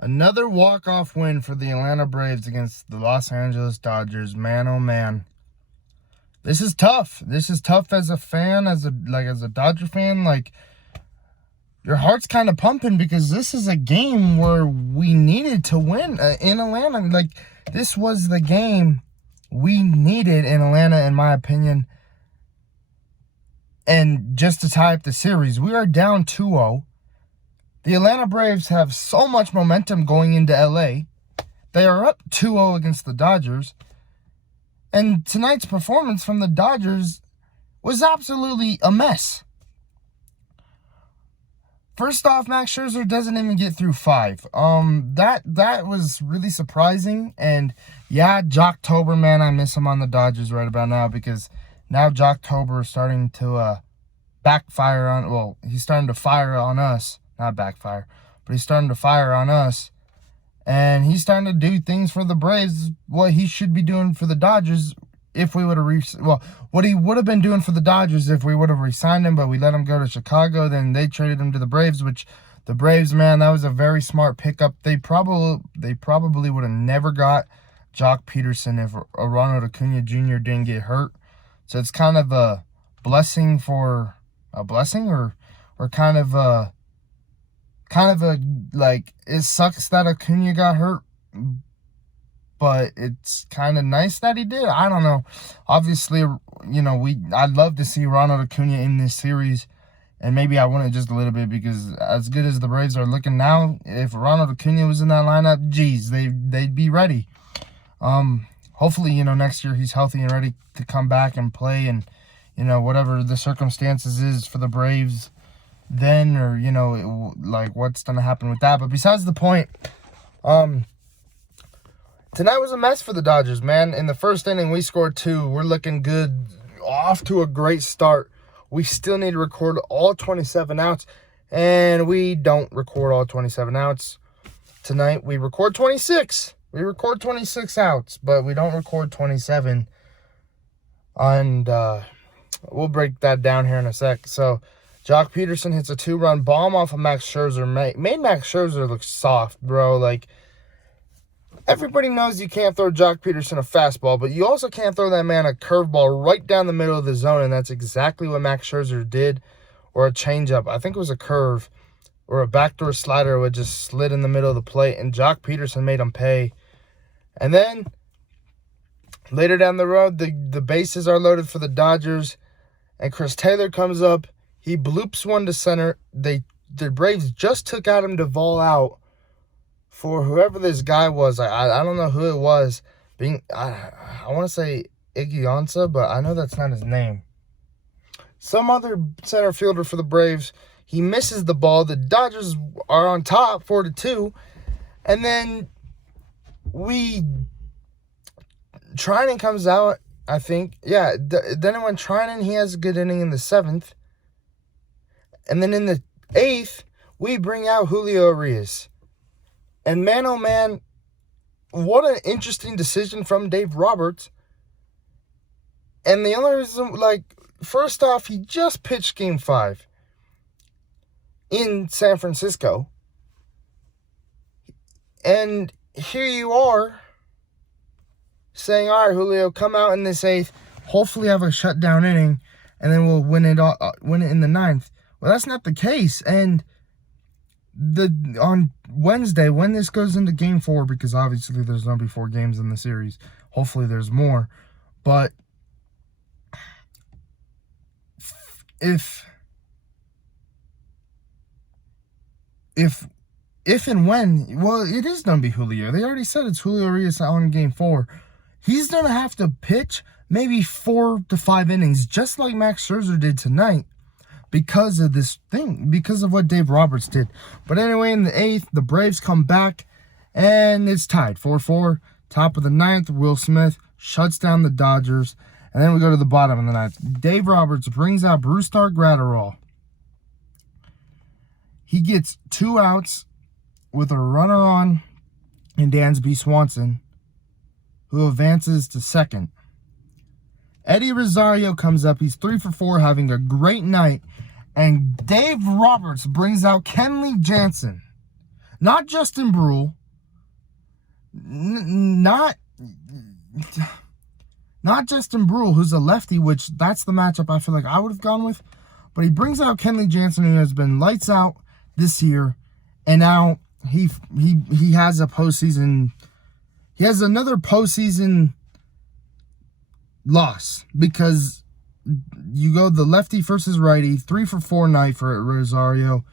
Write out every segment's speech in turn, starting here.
Another walk-off win for the Atlanta Braves against the Los Angeles Dodgers. Man, oh man. This is tough. This is tough as a fan, as a Dodger fan. Like, your heart's kind of pumping because this is a game where we needed to win in Atlanta. Like, this was the game we needed in Atlanta, in my opinion. And just to tie up the series, we are down 2-0. The Atlanta Braves have so much momentum going into LA. They are up 2-0 against the Dodgers. And tonight's performance from the Dodgers was absolutely a mess. First off, Max Scherzer doesn't even get through 5. That was really surprising. And yeah, Jocktober, man, I miss him on the Dodgers right about now because now Jocktober is starting to backfire on. Well, he's starting to fire on us. Not backfire, but he's starting to fire on us. And he's starting to do things for the Braves, what he should be doing for the Dodgers if we would have what he would have been doing for the Dodgers if we would have re-signed him, but we let him go to Chicago. Then they traded him to the Braves, which the Braves, man, that was a very smart pickup. They probably would have never got Jock Peterson if Ronald Acuna Jr. didn't get hurt. So it's kind of a blessing or kind of a like, it sucks that Acuna got hurt, but it's kind of nice that he did. I don't know. Obviously, I'd love to see Ronald Acuna in this series, and maybe I wouldn't just a little bit because as good as the Braves are looking now, if Ronald Acuna was in that lineup, geez, they'd be ready. Hopefully, next year he's healthy and ready to come back and play, and whatever the circumstances is for the Braves then, or like what's gonna happen with that. But besides the point, tonight was a mess for the Dodgers, man. In the first inning we scored 2. We're looking good, off to a great start. We still need to record all 27 outs, and we don't record all 27 outs tonight. We record 26 outs, but we don't record 27. And we'll break that down here in a sec. So Jock Peterson hits a 2-run bomb off of Max Scherzer. Made Max Scherzer look soft, bro. Like, everybody knows you can't throw Jock Peterson a fastball, but you also can't throw that man a curveball right down the middle of the zone, and that's exactly what Max Scherzer did. Or a changeup. I think it was a curve or a backdoor slider would just slid in the middle of the plate, and Jock Peterson made him pay. And then later down the road, the bases are loaded for the Dodgers, and Chris Taylor comes up. He bloops one to center. The Braves just took Adam Duvall out for whoever this guy was. I don't know who it was. I want to say Iggy Ansah, but I know that's not his name. Some other center fielder for the Braves. He misses the ball. The Dodgers are on top 4-2. And then Trinan comes out, I think. Yeah, then it went Trinan. He has a good inning in the 7th. And then in the 8th, we bring out Julio Urias. And man, oh man, what an interesting decision from Dave Roberts. And the only reason, first off, he just pitched Game 5 in San Francisco. And here you are saying, all right, Julio, come out in this 8th, hopefully have a shutdown inning, and then we'll win it in the 9th. Well, that's not the case. And on Wednesday, when this goes into Game 4, because obviously there's going to be 4 games in the series. Hopefully there's more. But if and when, well, it is going to be Julio. They already said it's Julio Urias on Game 4. He's going to have to pitch maybe 4 to 5 innings, just like Max Scherzer did tonight, because of this thing, because of what Dave Roberts did. But anyway, in the 8th, the Braves come back, and it's tied 4-4. Top of the 9th, Will Smith shuts down the Dodgers. And then we go to the bottom of the 9th. Dave Roberts brings out Brusdar Graterol. He gets 2 outs with a runner on and Dansby Swanson, who advances to second. Eddie Rosario comes up. He's 3 for 4, having a great night. And Dave Roberts brings out Kenley Jansen. Not Justin Brule. Not Justin Brule, who's a lefty, which that's the matchup I feel like I would have gone with. But he brings out Kenley Jansen, who has been lights out this year, and now he has a postseason. He has another postseason loss because you go the lefty versus righty, 3-for-4 night for Rosario.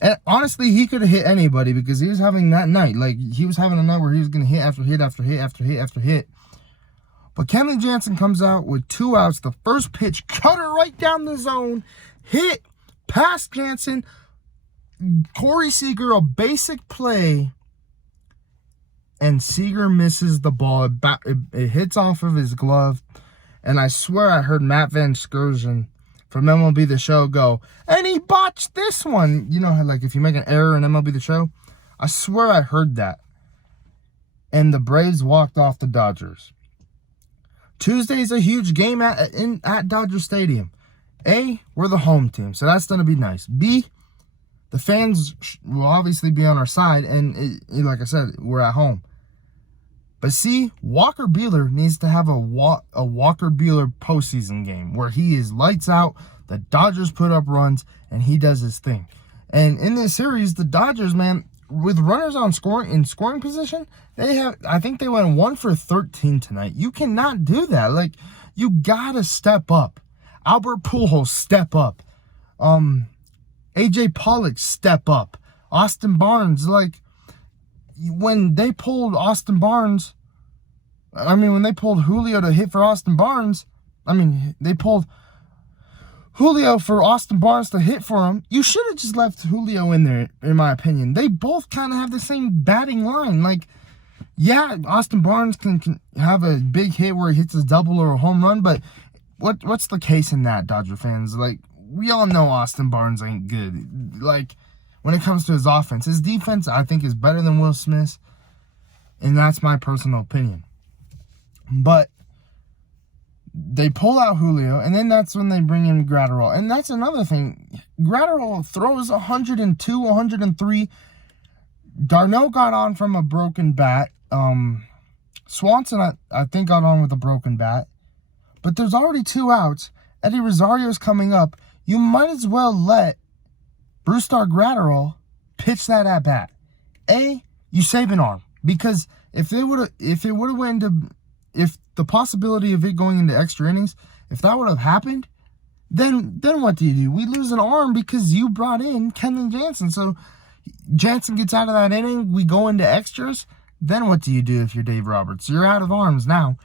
And honestly, he could have hit anybody because he was having that night. Like, he was having a night where he was going to hit after hit after hit after hit after hit. But Kenley Jansen comes out with 2 outs. The first pitch, cutter right down the zone, hit, past Jansen. Corey Seager, a basic play, and Seager misses the ball. It hits off of his glove. And I swear I heard Matt Van Scourgen from MLB The Show go, and he botched this one. You know how, like, if you make an error in MLB The Show? I swear I heard that. And the Braves walked off the Dodgers. Tuesday's a huge game at Dodger Stadium. A, we're the home team, so that's going to be nice. B, the fans will obviously be on our side, and like I said, we're at home. But C, Walker Buehler needs to have a Walker Buehler postseason game where he is lights out, the Dodgers put up runs, and he does his thing. And in this series, the Dodgers, man, with runners on scoring position, I think they went 1 for 13 tonight. You cannot do that. Like, you gotta step up. Albert Pujols, step up. AJ Pollock, step up. Austin Barnes, like, when they pulled when they pulled Julio to hit for Austin Barnes, they pulled Julio for Austin Barnes to hit for him. You should have just left Julio in there, in my opinion. They both kind of have the same batting line. Like, yeah, Austin Barnes can have a big hit where he hits a double or a home run, but what's the case in that, Dodger fans? Like, we all know Austin Barnes ain't good. Like, when it comes to his offense, his defense, I think, is better than Will Smith's, and that's my personal opinion. But they pull out Julio, and then that's when they bring in Gratterall. And that's another thing. Gratterall throws 102, 103. Darno got on from a broken bat. Swanson, I think, got on with a broken bat. But there's already 2 outs. Eddie Rosario's coming up. You might as well let Brusdar Gratterall pitch that at bat. You save an arm, because if the possibility of it going into extra innings, if that would have happened, then what do? We lose an arm because you brought in Kenley Jansen. So Jansen gets out of that inning, we go into extras. Then what do you do if you're Dave Roberts? You're out of arms now.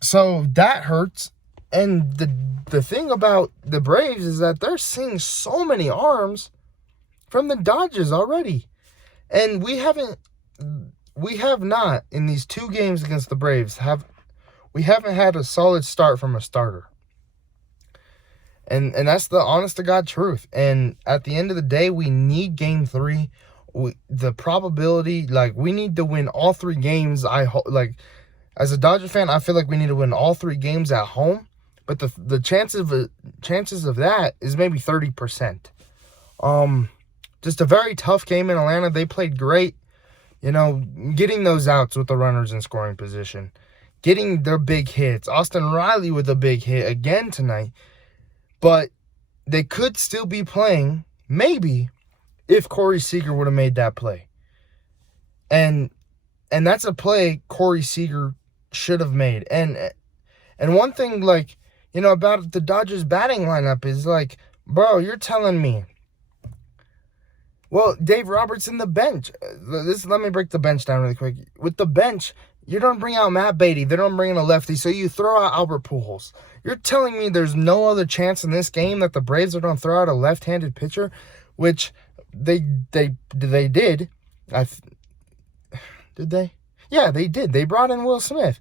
So that hurts. And the thing about the Braves is that they're seeing so many arms from the Dodgers already. And we have not, in these 2 games against the Braves, we haven't had a solid start from a starter. And that's the honest to God truth. And at the end of the day, we need game 3. The probability, like, we need to win all 3 games. As a Dodger fan, I feel like we need to win all 3 games at home. But the chances of that is maybe 30%. Just a very tough game in Atlanta. They played great. You know, getting those outs with the runners in scoring position. Getting their big hits. Austin Riley with a big hit again tonight. But they could still be playing, maybe, if Corey Seager would have made that play. And that's a play Corey Seager should have made. And one thing, like, you know, about the Dodgers batting lineup is, like, bro, you're telling me, well, Dave Roberts in the bench. Let me break the bench down really quick. With the bench, you don't bring out Matt Beatty. They don't bring in a lefty, so you throw out Albert Pujols. You're telling me there's no other chance in this game that the Braves are going to throw out a left-handed pitcher, which they did. Did they? Yeah, they did. They brought in Will Smith.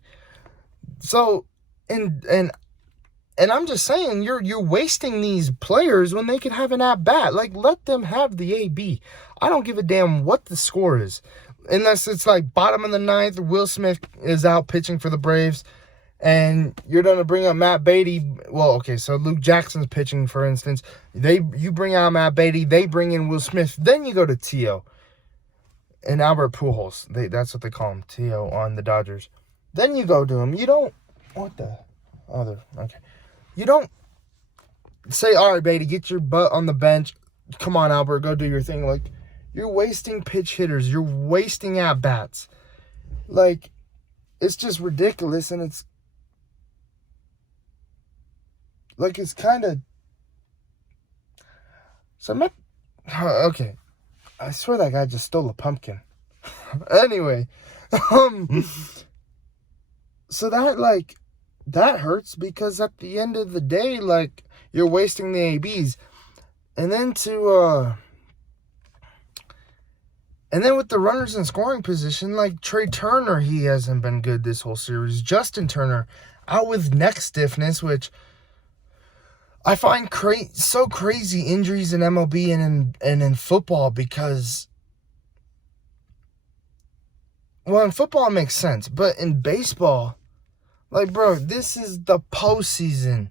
So, and I'm just saying, you're wasting these players when they could have an at-bat. Like, let them have the AB. I don't give a damn what the score is. Unless it's like bottom of the 9th, Will Smith is out pitching for the Braves, and you're going to bring up Matt Beatty. Well, okay, so Luke Jackson's pitching, for instance. You bring out Matt Beatty, they bring in Will Smith, then you go to T.O. and Albert Pujols. That's what they call him, T.O. on the Dodgers. Then you go to him. You don't, what the other, okay. You don't say, all right, Beatty, get your butt on the bench. Come on, Albert, go do your thing. Like, you're wasting pitch hitters. You're wasting at-bats. Like, it's just ridiculous, and it's kind of... So, okay. I swear that guy just stole a pumpkin. Anyway. So that hurts, because at the end of the day, like, you're wasting the ABs. And then and then with the runners in scoring position, like Trey Turner, he hasn't been good this whole series. Justin Turner out with neck stiffness, which I find so crazy, injuries in MLB and in football, because, well, in football it makes sense, but in baseball, like, bro, this is the postseason.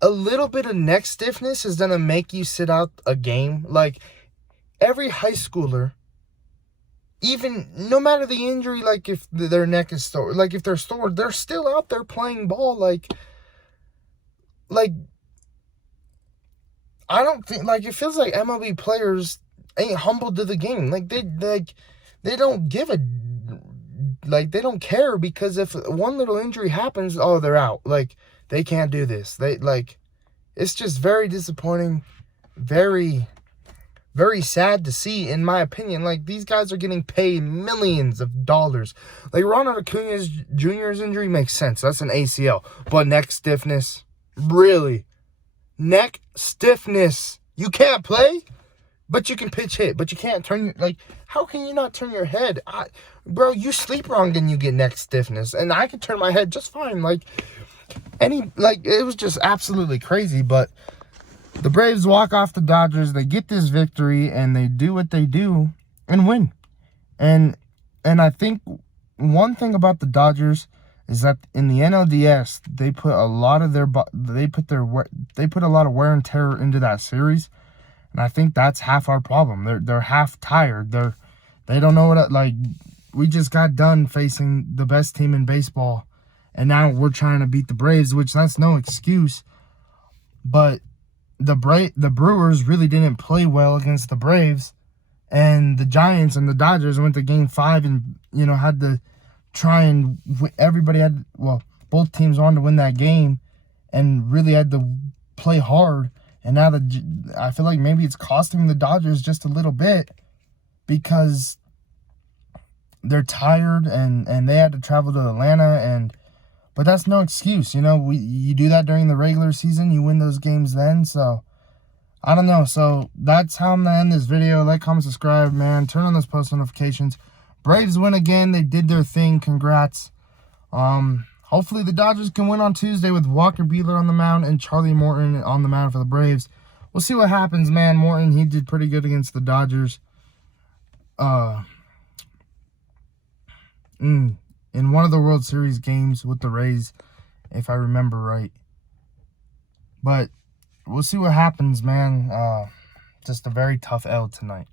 A little bit of neck stiffness is going to make you sit out a game. Like, every high schooler, even no matter the injury, like if their neck is sore, like if they're sore, they're still out there playing ball. Like I don't think, like, it feels like MLB players ain't humble to the game. Like they don't give a, like, they don't care, because if one little injury happens, oh, they're out. Like, they can't do this. It's just very disappointing, very, very sad to see, in my opinion. Like, these guys are getting paid millions of dollars. Like, Ronald Acuna Jr.'s injury makes sense. That's an ACL. But neck stiffness? Really? Neck stiffness. You can't play, but you can pitch hit. But you can't turn, like, how can you not turn your head? Bro, you sleep wrong and you get neck stiffness. And I can turn my head just fine. Like, it was just absolutely crazy. But the Braves walk off the Dodgers. They get this victory, and they do what they do and win. And I think one thing about the Dodgers is that in the NLDS, they put a lot of a lot of wear and tear into that series, and I think that's half our problem. They're half tired. They don't know what, like, we just got done facing the best team in baseball, and now we're trying to beat the Braves, which that's no excuse. But the Brewers really didn't play well against the Braves, and the Giants and the Dodgers went to Game 5 and, had to try and both teams wanted to win that game and really had to play hard. And now I feel like maybe it's costing the Dodgers just a little bit, because they're tired and they had to travel to Atlanta, but that's no excuse. You do that during the regular season, you win those games then. So I don't know. So that's how I'm going to end this video. Like, comment, subscribe, man. Turn on those post notifications. Braves win again. They did their thing. Congrats. Hopefully the Dodgers can win on Tuesday with Walker Buehler on the mound and Charlie Morton on the mound for the Braves. We'll see what happens, man. Morton, he did pretty good against the Dodgers. In one of the World Series games with the Rays, if I remember right. But we'll see what happens, man. Just a very tough L tonight.